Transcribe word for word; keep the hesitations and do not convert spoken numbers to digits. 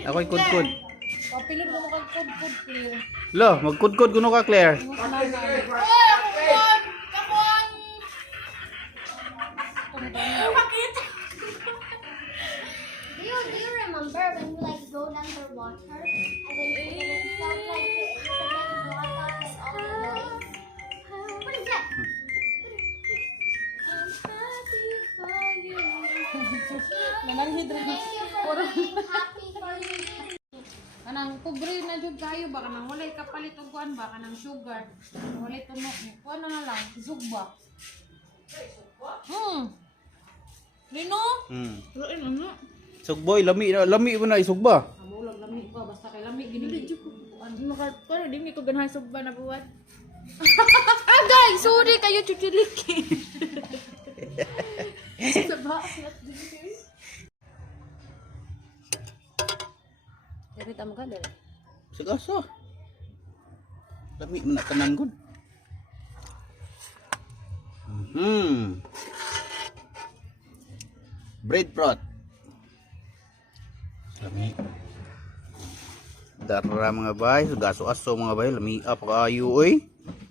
Ako'y kudkud. Papilin mo kag kod-kod clear. Lo, magkudkud kuno ka, Claire. Do you do you remember when you like go underwater and then you can it felt like you you can like block out like all the noise? What is that? Nananghid rin. Thank you for being happy for me. Kanang pobre na jud kayo ba kanang walay kapalit og kuan ba kanang sugar. Walay tunok ni. Kuan na lang sugba. Hmm. Lino? Hmm. Lain ano? Sugboy, lami lami mo na isugba. Amo lang lami ko basta kay lami gini. Ano maka kuan dingi ko ganahan sugba na buwan. Ah guys, sorry kayo chuchiliki. Sabah. Dari tamo ka dali. Sigasa. Lami mo na tanan gud. Hmm. Bread broth. Lami. Dara mga bay, gaso aso mga bay, lami pa kaayo oy.